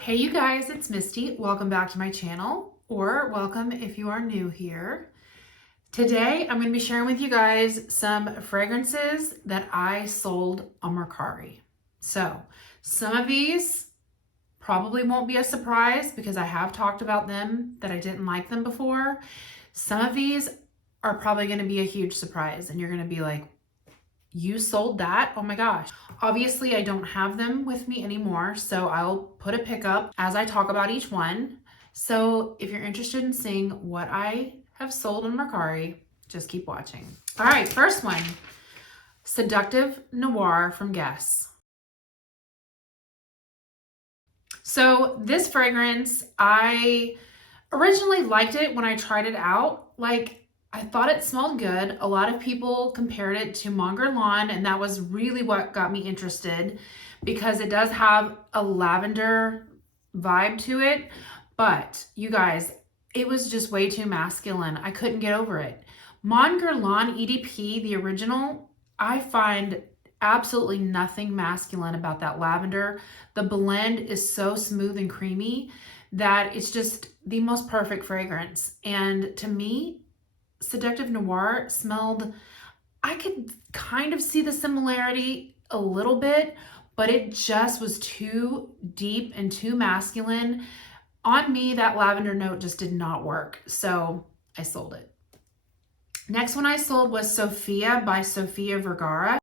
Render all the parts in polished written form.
Hey you guys, it's Misty. Welcome back to my channel, or welcome if you are new here. Today, I'm going to be sharing with you guys some fragrances that I sold on Mercari. So, some of these probably won't be a surprise because I have talked about them that I didn't like them before. Some of these are probably going to be a huge surprise and you're going to be like, you sold that? Oh my gosh. Obviously, I don't have them with me anymore, so I'll put a pic up as I talk about each one. So if you're interested in seeing what I have sold on Mercari, just keep watching. All right, first one, Seductive Noir from Guess. So this fragrance, I originally liked it when I tried it out. I thought it smelled good. A lot of people compared it to Guerlain, and that was really what got me interested because it does have a lavender vibe to it. But you guys, it was just way too masculine. I couldn't get over it. Guerlain EDP, the original, I find absolutely nothing masculine about that lavender. The blend is so smooth and creamy that it's just the most perfect fragrance. And to me, Seductive Noir smelled, I could kind of see the similarity a little bit, but it just was too deep and too masculine. On me, that lavender note just did not work, so I sold it. Next one I sold was Sofia by Sofia Vergara,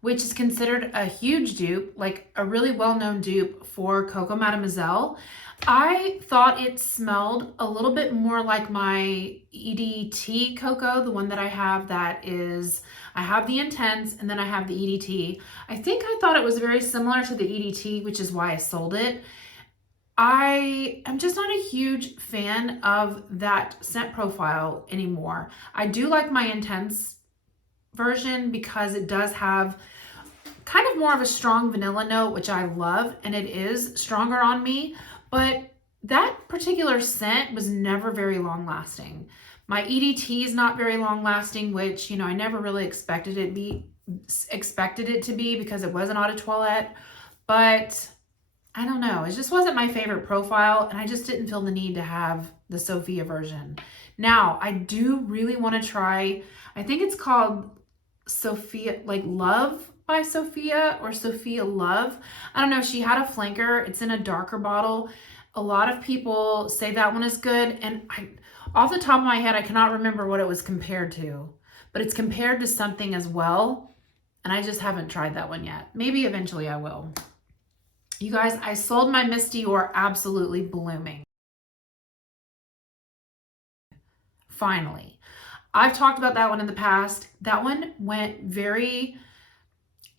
which is considered a huge dupe, like a really well-known dupe for Coco Mademoiselle. I thought it smelled a little bit more like my EDT Coco, the one that I have that is, I have the Intense and then I have the EDT. I think I thought it was very similar to the EDT, which is why I sold it. I am just not a huge fan of that scent profile anymore. I do like my Intense version because it does have kind of more of a strong vanilla note, which I love, and it is stronger on me, but that particular scent was never very long lasting. My EDT is not very long lasting, which, you know, I never really expected it to be because it was an eau de toilette, but I don't know. It just wasn't my favorite profile, and I just didn't feel the need to have the Sofia version. Now, I do really want to try, I think it's called Sofia, like Love by Sofia or Sofia Love. I don't know. She had a flanker. It's in a darker bottle. A lot of people say that one is good. And off the top of my head, I cannot remember what it was compared to, but it's compared to something as well. And I just haven't tried that one yet. Maybe eventually I will. You guys, I sold my Miss Dior Absolutely Blooming. Finally. I've talked about that one in the past. That one went very,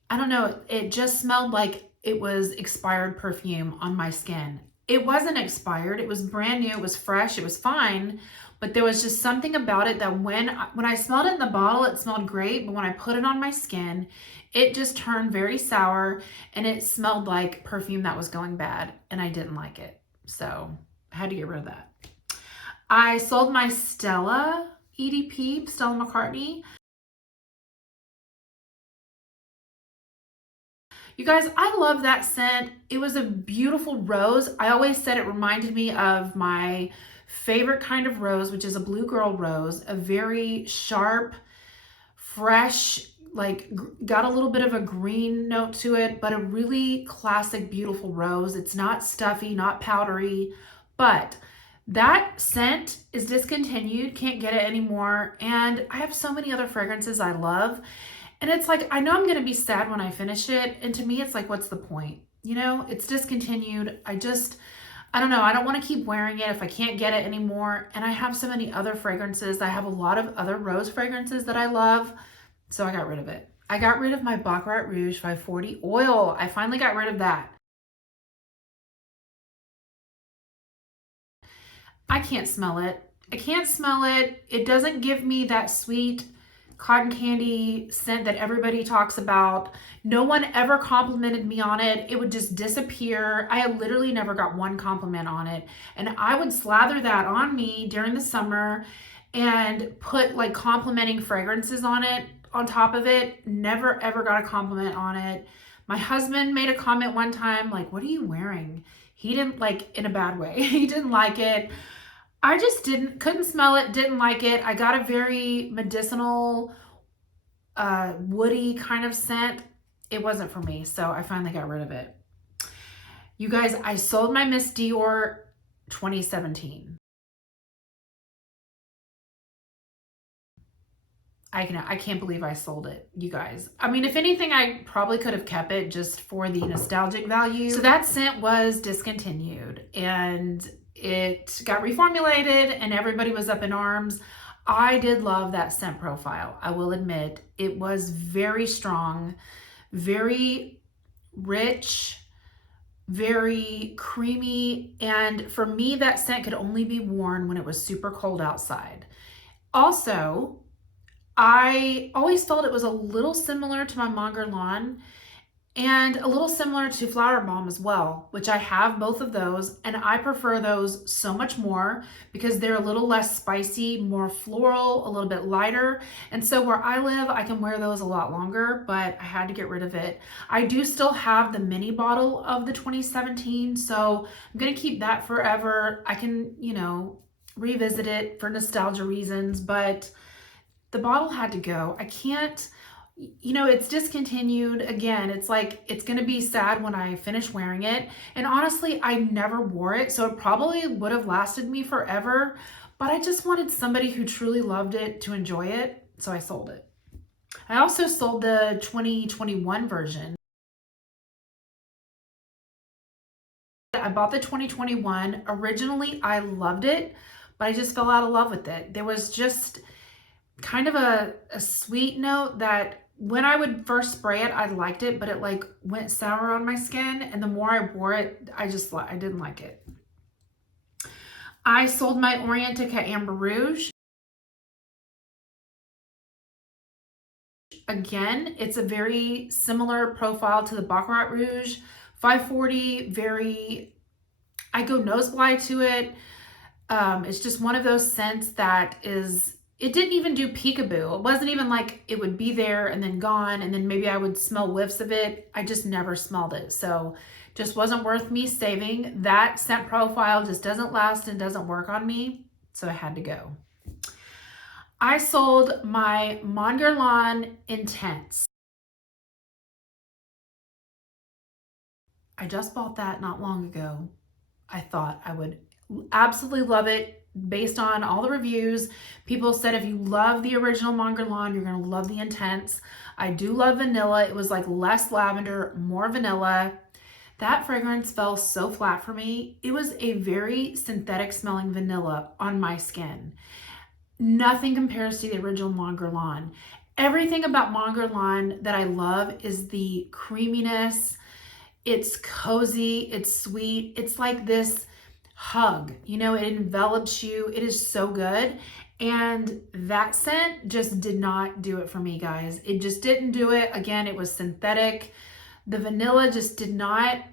I don't know, it just smelled like it was expired perfume on my skin. It wasn't expired. It was brand new. It was fresh. It was fine. But there was just something about it that when I smelled it in the bottle, it smelled great. But when I put it on my skin, it just turned very sour and it smelled like perfume that was going bad. And I didn't like it. So I had to get rid of that. I sold my Stella EDP, Stella McCartney. You guys, I love that scent. It was a beautiful rose. I always said it reminded me of my favorite kind of rose, which is a blue girl rose, a very sharp, fresh, like got a little bit of a green note to it, but a really classic, beautiful rose. It's not stuffy, not powdery, but that scent is discontinued, can't get it anymore. And I have so many other fragrances I love. And it's like, I know I'm going to be sad when I finish it. And to me, it's like, what's the point? You know, it's discontinued. I don't know. I don't want to keep wearing it if I can't get it anymore. And I have so many other fragrances. I have a lot of other rose fragrances that I love. So I got rid of it. I got rid of my Baccarat Rouge 540 oil. I finally got rid of that. I can't smell it. I can't smell it. It doesn't give me that sweet cotton candy scent that everybody talks about. No one ever complimented me on it. It would just disappear. I literally never got one compliment on it. And I would slather that on me during the summer and put like complimenting fragrances on it, on top of it. Never ever got a compliment on it. My husband made a comment one time, like, what are you wearing? He didn't like, in a bad way. He didn't like it. I just couldn't smell it, didn't like it. I got a very medicinal, woody kind of scent. It wasn't for me, so I finally got rid of it. You guys, I sold my Miss Dior 2017. I can't believe I sold it, you guys. I mean, if anything, I probably could have kept it just for the nostalgic value. So that scent was discontinued and it got reformulated and everybody was up in arms. I did love that scent profile. I will admit it was very strong, very rich, very creamy. And for me, that scent could only be worn when it was super cold outside. Also, I always felt it was a little similar to my Guerlain and a little similar to Flower Bomb as well, which I have both of those, and I prefer those so much more because they're a little less spicy, more floral, a little bit lighter. And so where I live, I can wear those a lot longer, but I had to get rid of it. I do still have the mini bottle of the 2017, so I'm gonna keep that forever. I can, you know, revisit it for nostalgia reasons, but the bottle had to go. I can't, you know, it's discontinued. Again, it's like, it's going to be sad when I finish wearing it. And honestly, I never wore it, so it probably would have lasted me forever, but I just wanted somebody who truly loved it to enjoy it, so I sold it. I also sold the 2021 version. I bought the 2021. Originally, I loved it, but I just fell out of love with it. There was just kind of a sweet note that when I would first spray it, I liked it, but it like went sour on my skin. And the more I wore it, I didn't like it. I sold my Orientica Amber Rouge. Again, it's a very similar profile to the Baccarat Rouge. 540, very, I go nose blind to it. It's just one of those scents that is, it didn't even do peekaboo. It wasn't even like it would be there and then gone, and then maybe I would smell whiffs of it. I just never smelled it. So just wasn't worth me saving. That scent profile just doesn't last and doesn't work on me. So I had to go. I sold my Guerlain Intense. I just bought that not long ago. I thought I would absolutely love it. Based on all the reviews, people said if you love the original Guerlain, you're going to love the Intense. I do love vanilla. It was like less lavender, more vanilla. That fragrance fell so flat for me. It was a very synthetic smelling vanilla on my skin. Nothing compares to the original Guerlain. Everything about Guerlain that I love is the creaminess. It's cozy, it's sweet. It's like this hug, you know, it envelops you. It is so good. And that scent just did not do it for me, guys. It just didn't do it. Again, it was synthetic. The vanilla just did not,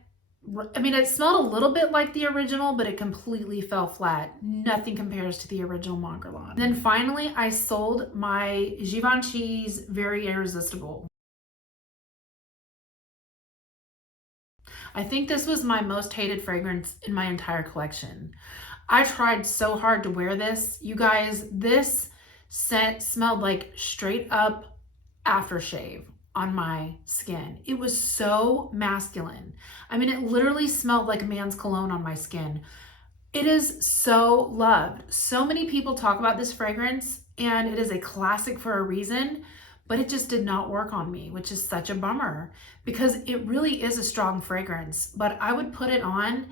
I mean, it smelled a little bit like the original, but it completely fell flat. Nothing compares to the original Guerlain. Then finally, I sold my Givenchy's Very Irresistible. I think this was my most hated fragrance in my entire collection. I tried so hard to wear this. You guys, this scent smelled like straight up aftershave on my skin. It was so masculine. I mean, it literally smelled like a man's cologne on my skin. It is so loved. So many people talk about this fragrance, and it is a classic for a reason, but it just did not work on me, which is such a bummer because it really is a strong fragrance. But I would put it on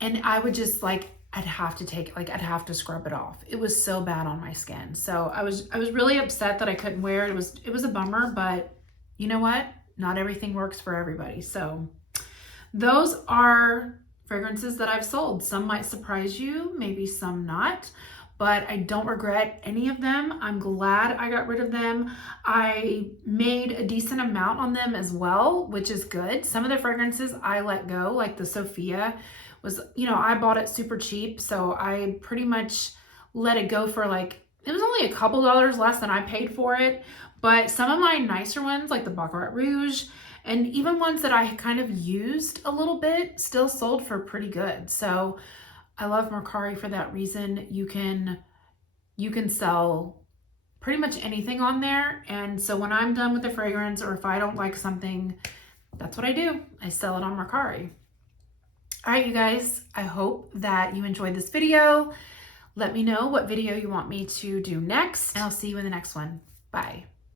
and I would just like, I'd have to scrub it off. It was so bad on my skin. So I was really upset that I couldn't wear it. It was a bummer, but you know what? Not everything works for everybody. So those are fragrances that I've sold. Some might surprise you, maybe some not, but I don't regret any of them. I'm glad I got rid of them. I made a decent amount on them as well, which is good. Some of the fragrances I let go, like the Sofia was, you know, I bought it super cheap, so I pretty much let it go for like It was only a couple dollars less than I paid for it, but some of my nicer ones, like the Baccarat Rouge, and even ones that I kind of used a little bit, still sold for pretty good. So I love Mercari for that reason. You can sell pretty much anything on there. And so when I'm done with the fragrance, or if I don't like something, that's what I do. I sell it on Mercari. All right, you guys, I hope that you enjoyed this video. Let me know what video you want me to do next, and I'll see you in the next one. Bye.